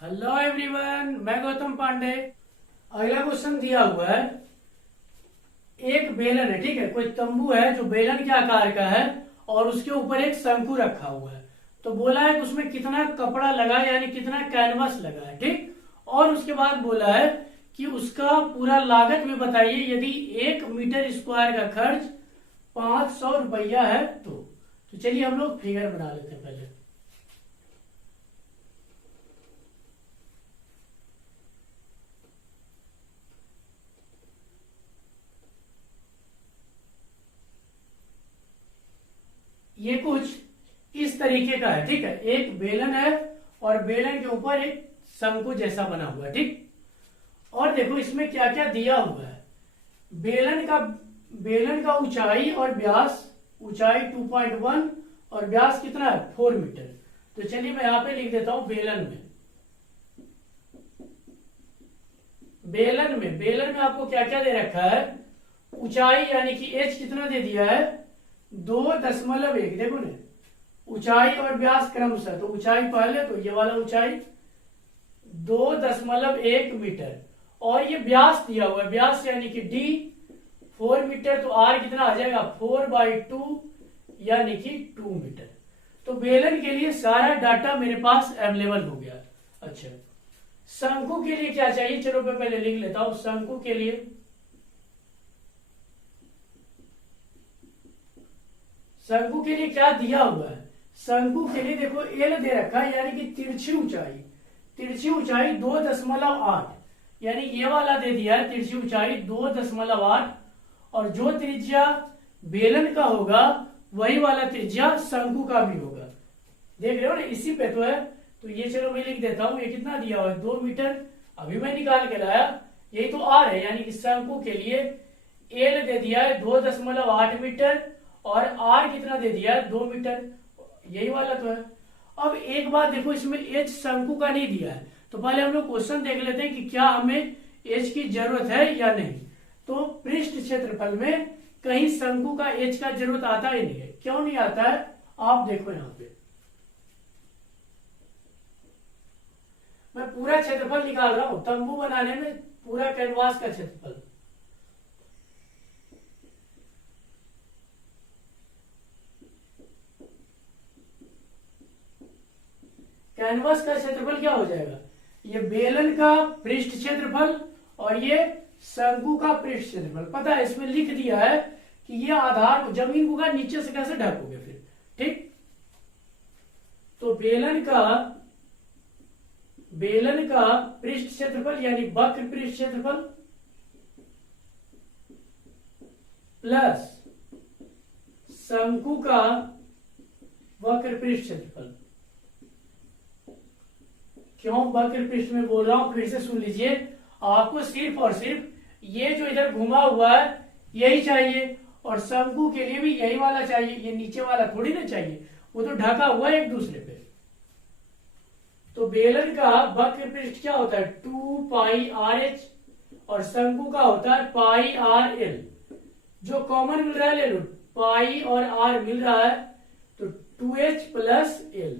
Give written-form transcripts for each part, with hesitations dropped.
Hello everyone, मैं गौतम पांडे। अगला question दिया हुआ है। एक बेलन है, ठीक है, कोई तंबू है जो बेलन के आकार का है और उसके ऊपर एक शंकु रखा हुआ है। तो बोला है कि उसमें कितना कपड़ा लगा है, यानी कितना कैनवस लगा है, ठीक। और उसके बाद बोला है कि उसका पूरा लागत भी बताइए यदि 1 मीटर स्क्वायर का खर्च 500 रुपया है तो चलिए हम लोग फिगर बना लेते हैं पहले। ये कुछ इस तरीके का है, ठीक है। एक बेलन है और बेलन के ऊपर एक शंकु जैसा बना हुआ है, ठीक। और देखो इसमें क्या क्या दिया हुआ है। बेलन का ऊंचाई और व्यास, ऊंचाई 2.1 और व्यास कितना है 4 मीटर। तो चलिए मैं यहां पे लिख देता हूं बेलन में आपको क्या क्या दे रखा है। ऊंचाई यानी कि एच कितना दे दिया है 2.1, देखो ना। ऊंचाई और व्यास क्रमशः, तो ऊंचाई पहले तो ये वाला ऊंचाई 2.1 मीटर और ये व्यास दिया हुआ है, व्यास यानी कि डी 4 मीटर। तो आर कितना आ जाएगा 4/2 यानी कि 2 मीटर। तो बेलन के लिए सारा डाटा मेरे पास अवेलेबल हो गया। अच्छा, शंकु के लिए क्या चाहिए, चलो मैं पहले लिख लेता हूं। शंकु के लिए क्या दिया हुआ है। शंकु के लिए देखो एल दे रखा है, यानी कि तिरछी ऊंचाई 2.8, यानी ये वाला दे दिया है तिरछी ऊंचाई 2.8। और जो त्रिज्या बेलन का होगा वही वाला त्रिज्या शंकु का भी होगा। देख रहे हो ना, इसी पे तो है। तो ये चलो मैं लिख देता हूं, ये कितना दिया हुआ है 2 मीटर। अभी मैं निकाल के लाया, यही तो आर है, यानी कि शंकु के लिए एल दे दिया है 2.8 मीटर और आर कितना दे दिया है 2 मीटर, यही वाला तो है। अब एक बात देखो, इसमें एच शंकु का नहीं दिया है, तो पहले हम लोग क्वेश्चन देख लेते हैं कि क्या हमें एच की जरूरत है या नहीं। तो पृष्ठ क्षेत्रफल में कहीं शंकु का एच का जरूरत आता ही नहीं है। क्यों नहीं आता है, आप देखो यहां पे मैं पूरा क्षेत्रफल निकाल रहा हूं तंबू बनाने में, पूरा कैनवास का क्षेत्रफल। कैनवास का क्षेत्रफल क्या हो जाएगा, ये बेलन का पृष्ठ क्षेत्रफल और ये शंकु का पृष्ठ क्षेत्रफल। पता है इसमें लिख दिया है कि ये आधार जमीन को का नीचे से कैसे ढकोगे फिर, ठीक। तो बेलन का पृष्ठ क्षेत्रफल यानी वक्र पृष्ठ क्षेत्रफल प्लस शंकु का वक्र पृष्ठ क्षेत्रफल। क्यों वक्र पृष्ठ में बोल रहा हूं, फिर से सुन लीजिए। आपको सिर्फ और सिर्फ ये जो इधर घुमा हुआ है यही चाहिए और शंकु के लिए भी यही वाला चाहिए, ये नीचे वाला थोड़ी ना चाहिए, वो तो ढका हुआ है एक दूसरे पे। तो बेलन का वक्र पृष्ठ क्या होता है 2πrh और शंकु का होता है πrl। जो कॉमन मिल रहा है ले लो, पाई और आर मिल रहा है तो 2h प्लस l।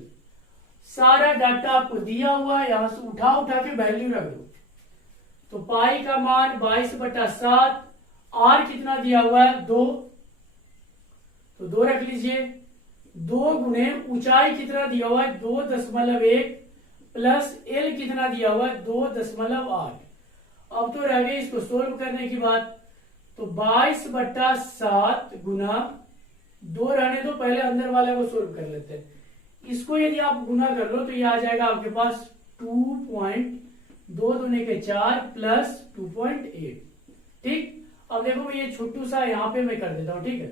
सारा डाटा आपको दिया हुआ है, यहां से उठा के वैल्यू रख दो। तो पाई का मान 22/7, आर कितना दिया हुआ है 2, तो 2 रख लीजिए। 2 गुणे ऊंचाई कितना दिया हुआ है 2.1 प्लस एल कितना दिया हुआ है 2.8। अब तो रह गई इसको सोल्व करने की बात। तो 22/7 गुना 2 रहने दो, पहले अंदर वाले को सोल्व कर लेते हैं। इसको यदि आप गुना कर लो तो ये आ जाएगा आपके पास 2 दूने के 4 प्लस 2.8, ठीक। अब देखो ये छोटू सा यहां पे मैं कर देता हूं, ठीक है।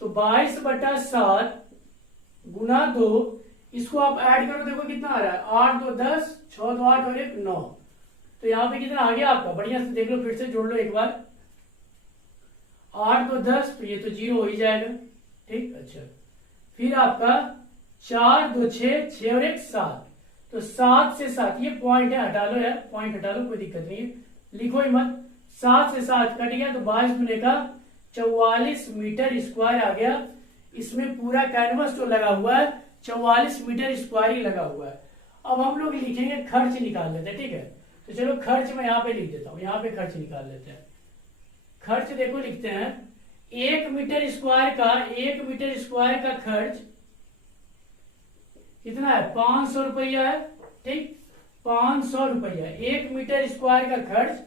तो 22/7 गुना 2, इसको आप ऐड करो, देखो कितना आ रहा है 8 2 10, 6 2 8 और 1 9। तो यहां पे कितना आ गया आपका, बढ़िया से देख लो, फिर से जोड़ लो एक बार। 8 2 10, तो ये तो 0 हो ही जाएगा, ठीक। अच्छा, फिर आपका 4 2 6, 6 और 1 7, तो 7 से 7, ये पॉइंट है, हटा लो यार, पॉइंट हटा लो, कोई दिक्कत नहीं है, लिखो ही मत। 7 से 7 कट गया तो 22 दूने का 44 मीटर स्क्वायर आ गया। इसमें पूरा कैनवस जो लगा हुआ है 44 मीटर स्क्वायर ही लगा हुआ है। अब हम लोग लिखेंगे खर्च निकाल लेते हैं, ठीक है। तो चलो खर्च मैं यहाँ पे लिख देता हूँ, यहाँ पे खर्च निकाल लेते हैं। खर्च देखो लिखते हैं 1 मीटर स्क्वायर का खर्च कितना है, 500 रुपया है, ठीक। 500 रुपया, 1 मीटर स्क्वायर का खर्च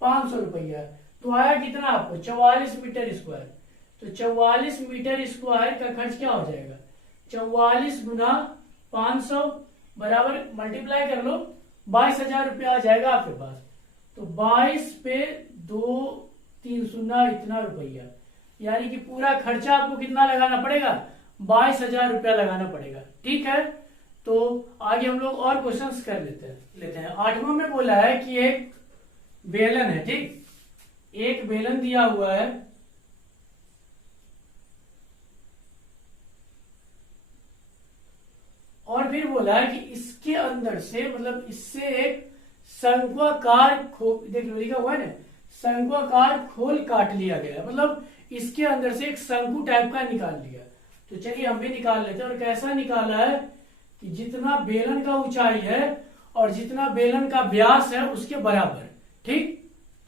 500 रुपया। तो आया कितना आपको, 44 मीटर स्क्वायर। तो 44 मीटर स्क्वायर का खर्च क्या हो जाएगा, 44 गुना 500 बराबर मल्टीप्लाई कर लो, 22,000 रुपया आ जाएगा आपके पास। तो 22 पे 2 3 शून्य इतना रुपया, यानी कि पूरा खर्चा आपको कितना लगाना पड़ेगा, 22,000 रुपया लगाना पड़ेगा, ठीक है। तो आगे हम लोग और क्वेश्चंस कर लेते हैं। 8वां में बोला है कि एक बेलन है, ठीक। एक बेलन दिया हुआ है, और फिर बोला है कि इसके अंदर से, मतलब इससे एक शंक्वाकार देख लो लिखा हुआ है ना, शंक्वाकार खोल काट लिया गया, मतलब इसके अंदर से एक शंकु टाइप का निकाल लिया। तो चलिए हम भी निकाल लेते हैं। और कैसा निकाला है कि जितना बेलन का ऊंचाई है और जितना बेलन का व्यास है उसके बराबर, ठीक।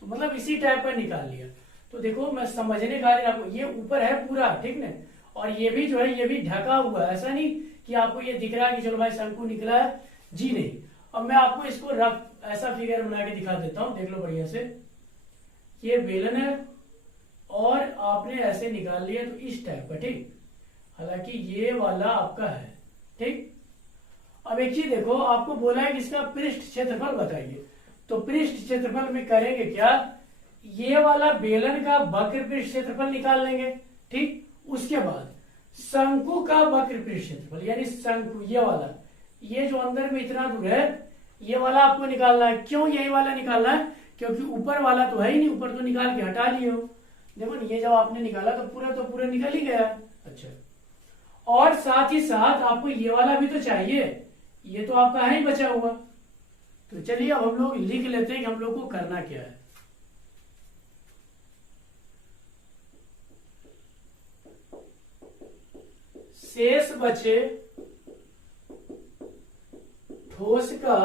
तो मतलब इसी टाइप का निकाल लिया। तो देखो मैं समझने का आपको, ये ऊपर है पूरा, ठीक ना, और ये भी जो है ये भी ढका हुआ है, ऐसा नहीं कि आपको ये दिख रहा है कि चलो भाई शंकु निकला है, जी नहीं। अब मैं आपको इसको रफ ऐसा फिगर बना के दिखा देता हूं, देख लो बढ़िया से। ये बेलन है और आपने ऐसे निकाल लिया, तो इस टाइप का, ठीक। हालांकि ये वाला आपका है, ठीक। अब एक चीज देखो, आपको बोला है कि इसका पृष्ठ क्षेत्रफल बताइए। तो पृष्ठ क्षेत्रफल में करेंगे क्या, ये वाला बेलन का वक्र पृष्ठ क्षेत्रफल निकाल लेंगे, ठीक। उसके बाद शंकु का वक्र पृष्ठ क्षेत्रफल, यानी शंकु ये वाला, ये जो अंदर में इतना दूर है, ये वाला आपको निकालना है। क्यों यही वाला निकालना है, क्योंकि ऊपर वाला तो है ही नहीं, ऊपर तो निकाल के हटा लिए हो। देखो ये जब आपने निकाला तो पूरा निकल ही गया। अच्छा, और साथ ही साथ आपको ये वाला भी तो चाहिए, ये तो आपका है ही बचा हुआ। तो चलिए अब हम लोग लिख लेते हैं कि हम लोग को करना क्या है। शेष बचे ठोस का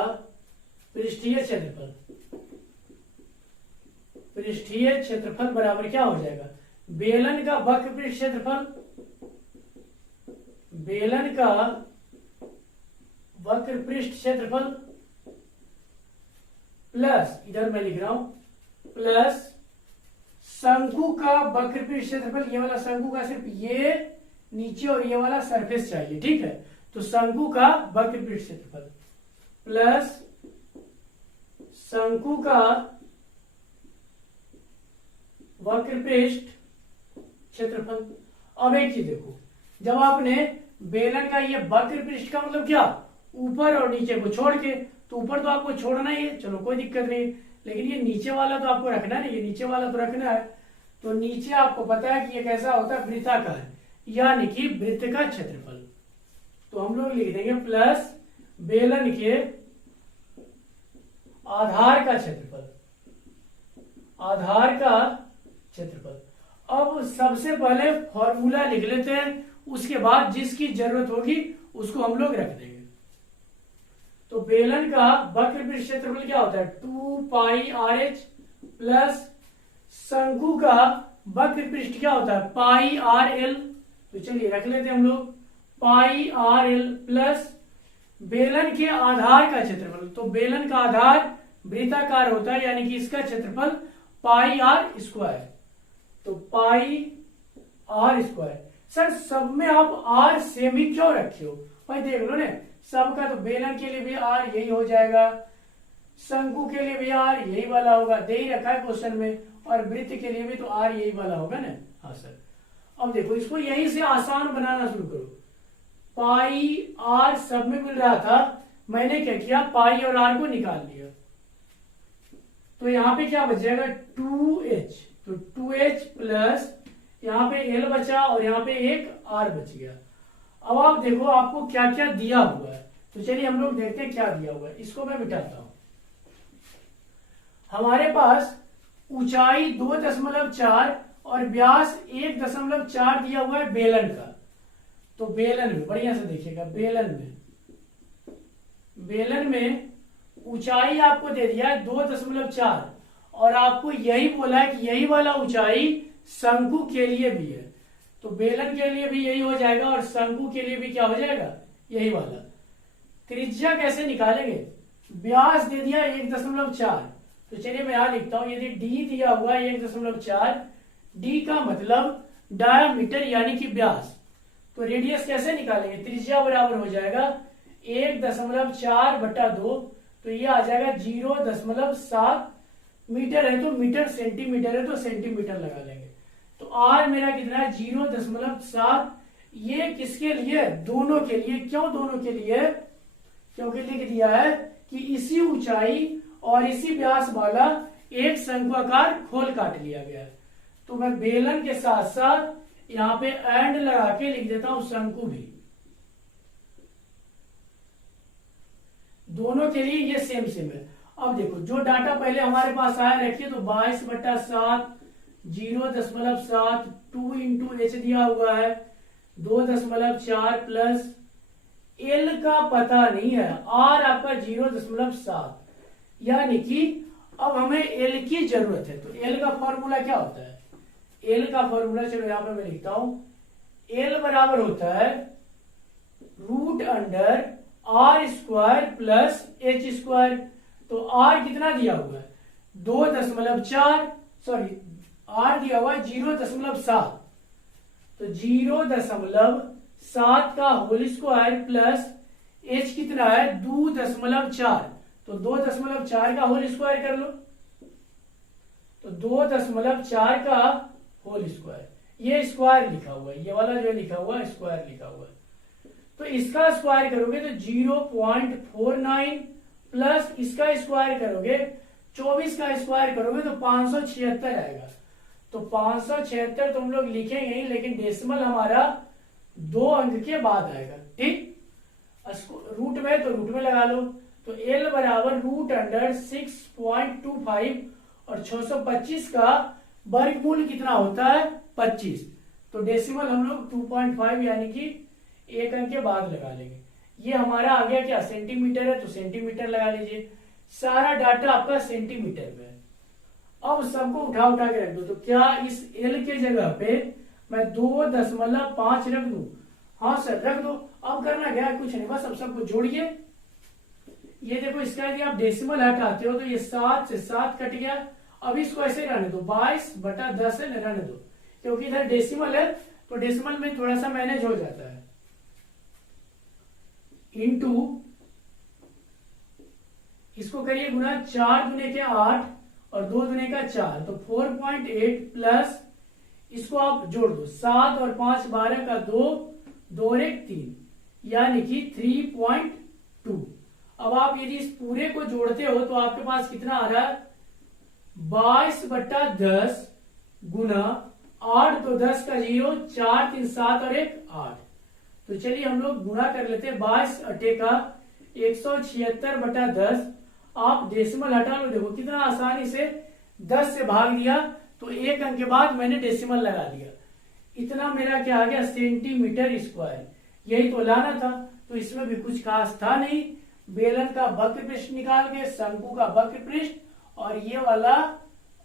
पृष्ठीय क्षेत्रफल। पृष्ठीय क्षेत्रफल बराबर क्या हो जाएगा, बेलन का वक्र पृष्ठ क्षेत्रफल, बेलन का वक्र पृष्ठ क्षेत्रफल प्लस, इधर मैं लिख रहा हूं, प्लस शंकु का वक्र पृष्ठ क्षेत्रफल। ये वाला शंकु का सिर्फ ये नीचे और ये वाला सरफेस चाहिए, ठीक है। तो शंकु का वक्र पृष्ठ क्षेत्रफल प्लस शंकु का वक्र पृष्ठ क्षेत्रफल। अब एक चीज देखो, जब आपने बेलन का ये वक्र पृष्ठ का मतलब क्या, ऊपर और नीचे को छोड़ के, तो ऊपर तो आपको छोड़ना ही है, चलो कोई दिक्कत नहीं, लेकिन ये नीचे वाला तो आपको रखना है, ये नीचे वाला तो रखना है। तो नीचे आपको पता है कि ये कैसा होता है, वृत्ताकार, यानी कि वृत्त का क्षेत्रफल। तो हम लोग लिख देंगे प्लस बेलन के आधार का क्षेत्रफल, आधार का क्षेत्रफल। अब सबसे पहले फॉर्मूला लिख लेते हैं, उसके बाद जिसकी जरूरत होगी उसको हम लोग रख देंगे। तो बेलन का वक्र पृष्ठ क्षेत्रफल क्या होता है, 2 पाई आर एच, प्लस शंकु का वक्र पृष्ठ क्या होता है, पाई आर एल। तो चलिए रख लेते हैं हम लोग पाई आर एल, प्लस बेलन के आधार का क्षेत्रफल। तो बेलन का आधार वृत्ताकार होता है, यानी कि इसका क्षेत्रफल पाई आर स्क्वायर। तो पाई आर स्क्वायर। सर सब में आप आर सेम ही क्यों रखे हो, भाई देख लो ना, सबका तो बेलन के लिए भी आर यही हो जाएगा, शंकु के लिए भी आर यही वाला होगा, दे ही रखा है क्वेश्चन में, और वृत्त के लिए भी तो आर यही वाला होगा ना। हाँ सर, अब देखो इसको यहीं से आसान बनाना शुरू करो। पाई आर सब में मिल रहा था, मैंने क्या किया, पाई और आर को निकाल लिया। तो यहाँ पे क्या बच जाएगा, 2h। तो 2h प्लस यहाँ पे l बचा और यहाँ पे एक r बच गया। अब आप देखो आपको क्या क्या दिया हुआ है, तो चलिए हम लोग देखते हैं क्या दिया हुआ है। इसको मैं मिटाता हूं। हमारे पास ऊंचाई 2.4 और व्यास 1.4 दिया हुआ है बेलन का। तो बेलन में बढ़िया से देखिएगा, बेलन में ऊंचाई आपको दे दिया है 2.4 और आपको यही बोला है कि यही वाला ऊंचाई शंकु के लिए भी है, तो बेलन के लिए भी यही हो जाएगा और शंकु के लिए भी क्या हो जाएगा, यही वाला। त्रिज्या कैसे निकालेंगे, व्यास दे दिया 1.4, तो चलिए मैं यहां लिखता हूं, यदि डी दिया हुआ है 1.4, डी का मतलब डायामीटर यानी कि व्यास, तो रेडियस कैसे निकालेंगे, त्रिज्या बराबर हो जाएगा 1.4/2, तो ये आ जाएगा 0.7 मीटर है तो मीटर, सेंटीमीटर है तो सेंटीमीटर लगा लेंगे। तो आर मेरा कितना है 0.7। ये किसके लिए, दोनों के लिए। क्यों दोनों के लिए, क्योंकि लिख दिया है कि इसी ऊंचाई और इसी व्यास वाला एक शंक्वाकार खोल काट लिया गया है। तो मैं बेलन के साथ साथ यहां पे एंड लगा के लिख देता हूं शंकु भी। दोनों के लिए ये सेम सेम है। अब देखो जो डाटा पहले हमारे पास आया रखिए, तो 22/7 0.7 2 इंटू एच दिया हुआ है 2.4 प्लस एल का पता नहीं है, आर आपका 0.7, यानी कि अब हमें एल की जरूरत है। तो एल का फॉर्मूला क्या होता है, एल का फॉर्मूला चलो यहां पर मैं लिखता हूं, एल बराबर होता है √R² प्लस H²। तो आर कितना दिया हुआ है 2.4, सॉरी आर दिया हुआ है 0.7, तो 0.7 का होल स्क्वायर प्लस एच कितना है 2.4, तो 2.4 का होल स्क्वायर कर लो, तो 2.4 का होल स्क्वायर, ये स्क्वायर लिखा हुआ है, ये वाला जो लिखा हुआ है स्क्वायर लिखा हुआ है, तो इसका स्क्वायर करोगे तो 0.49 प्लस इसका स्क्वायर करोगे 24 का स्क्वायर करोगे तो 576 आएगा। तो 576 तो हम लोग लिखेंगे ही, लेकिन डेसिमल हमारा 2 अंक के बाद आएगा, ठीक। रूट में तो रूट में लगा लो, तो एल बराबर √6.25 और 625 का वर्गमूल कितना होता है 25, तो डेसिमल हम लोग 2.5 यानी कि 1 अंक के बाद लगा लेंगे। ये हमारा आ गया क्या, सेंटीमीटर है तो सेंटीमीटर लगा लीजिए, सारा डाटा आपका सेंटीमीटर में है। अब सबको उठा उठा के रख दो, तो क्या इस एल के जगह पे मैं 2.5 रख दू, हाँ सर रख दो। अब करना क्या है, कुछ नहीं, बस अब सबको जोड़िए। ये देखो इसका यदि आप डेसिमल हटाते हो तो ये 7 से 7 कट गया, अब इसको ऐसे रहने दो 22/10 है, रहने दो, क्योंकि इधर डेसिमल है तो डेसिमल में थोड़ा सा मैनेज हो जाता है। इंटू इसको करिए गुना, 4 दूने के 8 और 2 दूने का 4, तो 4.8 प्लस इसको आप जोड़ दो, 7 और 5 12 का 2, 2 और 1 3, यानी कि 3.2। अब आप यदि इस पूरे को जोड़ते हो तो आपके पास कितना आ रहा है 22/10 गुना 8 तो 10 का 0, 4 3 7 और 1 8। तो चलिए हम लोग गुणा कर लेते हैं, 22 8 का 176/10। आप डेसिमल हटा लो, देखो कितना आसानी से 10 से भाग दिया तो 1 अंक के बाद मैंने डेसिमल लगा दिया, इतना मेरा क्या आ गया सेंटीमीटर स्क्वायर। यही तो लाना था, तो इसमें भी कुछ खास था नहीं, बेलन का वक्र पृष्ठ निकाल के शंकु का वक्र पृष्ठ और ये वाला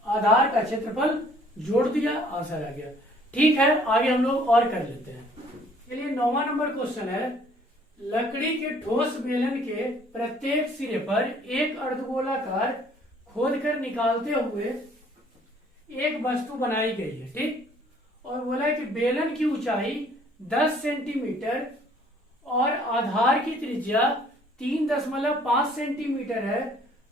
आधार का क्षेत्रफल जोड़ दिया, आंसर आ गया। ठीक है, आगे हम लोग और कर लेते हैं। चलिए 9वां नंबर क्वेश्चन है, लकड़ी के ठोस बेलन के प्रत्येक सिरे पर एक अर्धगोलाकार खोदकर निकालते हुए एक वस्तु बनाई गई है, ठीक। और बोला है कि बेलन की ऊंचाई 10 सेंटीमीटर और आधार की त्रिज्या 3.5 सेंटीमीटर है,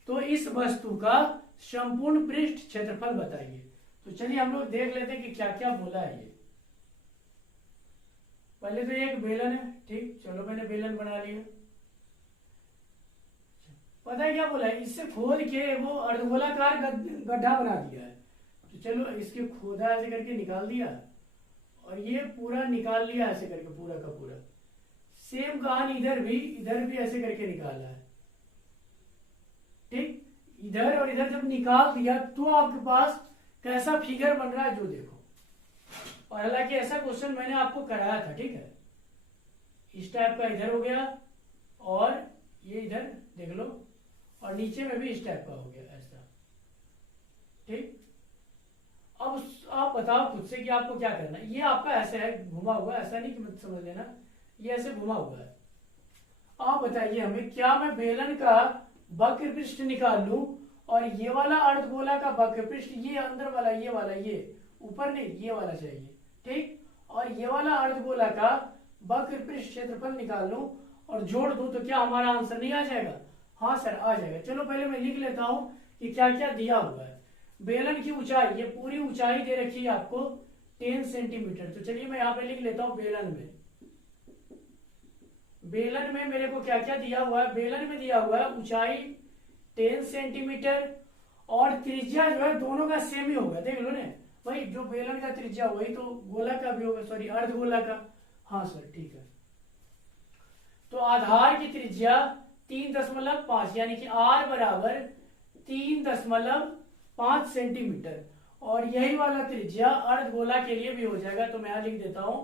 तो इस वस्तु का संपूर्ण पृष्ठ क्षेत्रफल बताइए। तो चलिए हम लोग देख लेते हैं कि क्या क्या बोला है। ये पहले तो एक बेलन है, ठीक, चलो मैंने बेलन बना लिया। पता है क्या बोला है, इससे खोद के वो अर्धगोलाकार गड्ढा बना दिया है। तो चलो इसके खोदा ऐसे करके निकाल दिया और ये पूरा निकाल लिया ऐसे करके पूरा का पूरा। सेम कहानी इधर भी ऐसे करके निकाला है, ठीक। इधर और इधर जब निकाल दिया तो आपके पास कैसा फिगर बन रहा है जो देखो। और हालांकि ऐसा क्वेश्चन मैंने आपको कराया था, ठीक है। इस टाइप का इधर हो गया और ये इधर देख लो, और नीचे में भी इस टाइप का हो गया ऐसा। ठीक, अब आप बताओ खुद से कि आपको क्या करना है। ये आपका ऐसे है घुमा हुआ, ऐसा नहीं कि मत समझ लेना, ये ऐसे घुमा हुआ है। आप बताइए हमें, क्या मैं बेलन का वक्र पृष्ठ निकाल लूं और ये वाला अर्धगोला का वक्र पृष्ठ, ये अंदर वाला, ये वाला, ये ऊपर नहीं, ये वाला चाहिए। ठीक, और ये वाला अर्धगोला का वक्र पृष्ठ क्षेत्रफल निकाल लूं और जोड़ दूं तो क्या हमारा आंसर नहीं आ जाएगा? हाँ सर आ जाएगा। चलो पहले मैं लिख लेता हूं कि क्या क्या दिया हुआ है। बेलन की ऊंचाई, ये पूरी ऊंचाई दे रखी है आपको 10 सेंटीमीटर। तो चलिए मैं यहाँ पे लिख लेता हूं बेलन में मेरे को क्या क्या दिया हुआ है। बेलन में दिया हुआ है ऊंचाई 10 सेंटीमीटर और त्रिज्या जो है दोनों का सेम ही होगा। देख लो ना भाई, जो बेलन का त्रिज्या वही तो गोला का भी होगा, सॉरी अर्धगोला का। हाँ सर ठीक है। तो आधार की त्रिज्या 3.5 यानी कि r बराबर 3.5 सेंटीमीटर, और यही वाला त्रिज्या अर्धगोला के लिए भी हो जाएगा। तो मैं यहां लिख देता हूं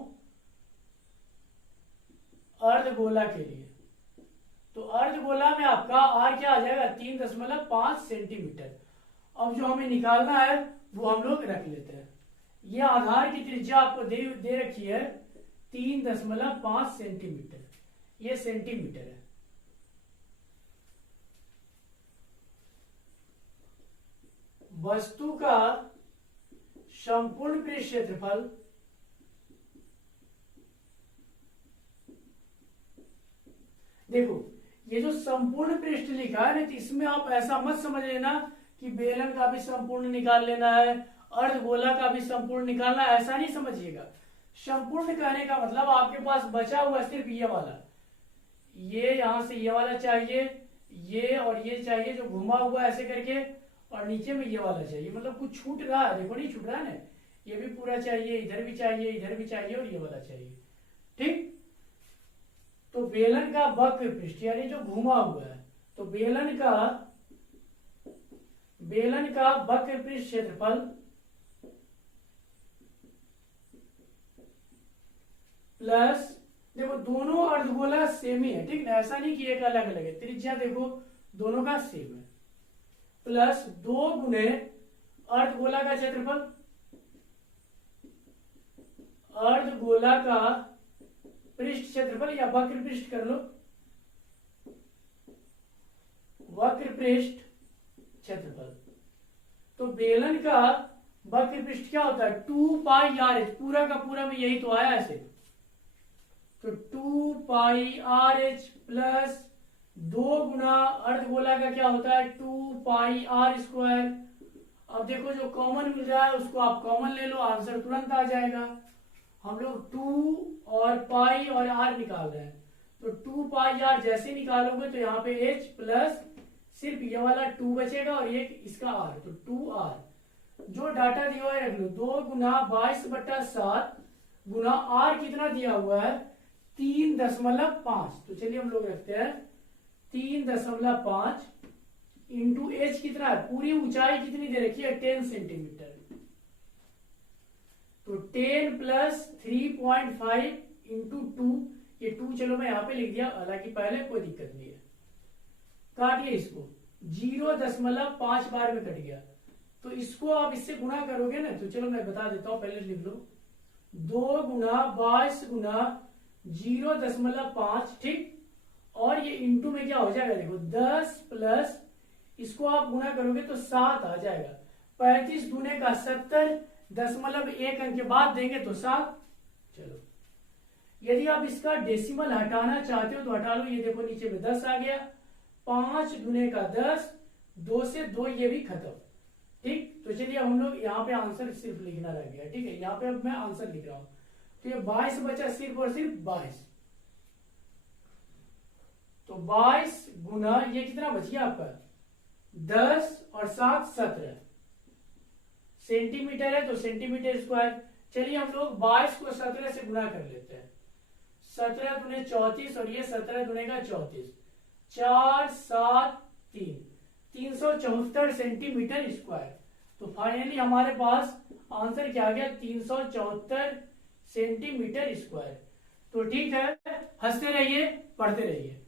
अर्धगोला के लिए। तो अर्धगोला में आपका r क्या आ जाएगा? 3.5 सेंटीमीटर। अब जो हमें निकालना है वो हम लोग रख लेते हैं। ये आधार की त्रिज्या आपको दे रखी है 3.5 सेंटीमीटर, ये सेंटीमीटर है। वस्तु का संपूर्ण पृष्ठ क्षेत्रफल देखो, ये जो संपूर्ण पृष्ठ लिखा है ना, तो इसमें आप ऐसा मत समझ लेना कि बेलन का भी संपूर्ण निकाल लेना है, अर्धगोला का भी संपूर्ण निकालना है, ऐसा नहीं समझिएगा। संपूर्ण कहने का मतलब आपके पास बचा हुआ सिर्फ ये वाला, ये यहां से ये वाला चाहिए, ये और ये चाहिए जो घुमा हुआ ऐसे करके, और नीचे में ये वाला चाहिए। मतलब कुछ छूट रहा है, देखो नहीं छूट रहा है ना, ये भी पूरा चाहिए, इधर भी चाहिए, इधर भी चाहिए, और ये वाला चाहिए। ठीक, तो बेलन का वक्र पृष्ठ यानी जो घुमा हुआ है, तो बेलन का वक्र पृष्ठ क्षेत्रफल प्लस, देखो दोनों अर्धगोला सेम ही है, ठीक ना, ऐसा नहीं कि एक अलग अलग है। त्रिज्या देखो दोनों का सेम है, प्लस 2 गुने अर्धगोला का क्षेत्रफल, अर्धगोला का पृष्ठ क्षेत्रफल या वक्र पृष्ठ कर लो, वक्र पृष्ठ क्षेत्रफल। तो बेलन का वक्र पृष्ठ क्या होता है? 2 पाई आर एच, पूरा का पूरा में यही तो आया ऐसे। तो 2 पाई आर एच प्लस 2 गुना अर्धगोला का क्या होता है? 2 पाई आर स्क्वायर। अब देखो जो कॉमन मिल रहा है उसको आप कॉमन ले लो, आंसर तुरंत आ जाएगा। हम लोग 2 और पाई और आर निकाल रहे हैं, तो 2 पाई आर जैसे निकालोगे तो यहाँ पे एच प्लस सिर्फ ये वाला 2 बचेगा और एक इसका आर, तो 2 आर। जो डाटा दिया हुआ है रख लो, 2 गुना 22/7 गुना आर कितना दिया हुआ है? 3.5। तो चलिए हम लोग रखते हैं 3.5 इंटू एच कितना है? पूरी ऊंचाई कितनी दे रखी है? 10 सेंटीमीटर। तो 10 प्लस 3.5 इंटू 2, ये 2 चलो मैं यहां पे लिख दिया, हालांकि पहले कोई दिक्कत नहीं है। काटिए इसको, 0.5 बार में कट गया, तो इसको आप इससे गुणा करोगे ना, तो चलो मैं बता देता हूं, पहले लिख लो 2 गुना 22 गुना 0.5, ठीक, और ये इंटू में क्या हो जाएगा? देखो 10 प्लस इसको आप गुणा करोगे तो 7 आ जाएगा। 35 गुने का 70, 1 अंक के बाद देंगे तो 7। चलो यदि आप इसका डेसिमल हटाना चाहते हो तो हटा लो, ये देखो नीचे में 10 आ गया। 5 गुने का 10, 2 से 2 ये भी खत्म। ठीक, तो चलिए हम लोग यहाँ पे आंसर सिर्फ लिखना रह गया। ठीक है, यहाँ पे अब मैं आंसर लिख रहा हूं, तो ये 22 बचा, सिर्फ और सिर्फ 22। तो 22 गुना ये कितना बच गया आपका? 10 और 7 17 सेंटीमीटर है, तो सेंटीमीटर स्क्वायर। चलिए हम लोग 22 को 17 से गुणा कर लेते हैं। 17 दुने 34 और ये 17 दुने का 34, 4 7 3, 374 सेंटीमीटर स्क्वायर। तो फाइनली हमारे पास आंसर क्या आ गया? 374 सेंटीमीटर स्क्वायर। तो ठीक है, हंसते रहिए, पढ़ते रहिए।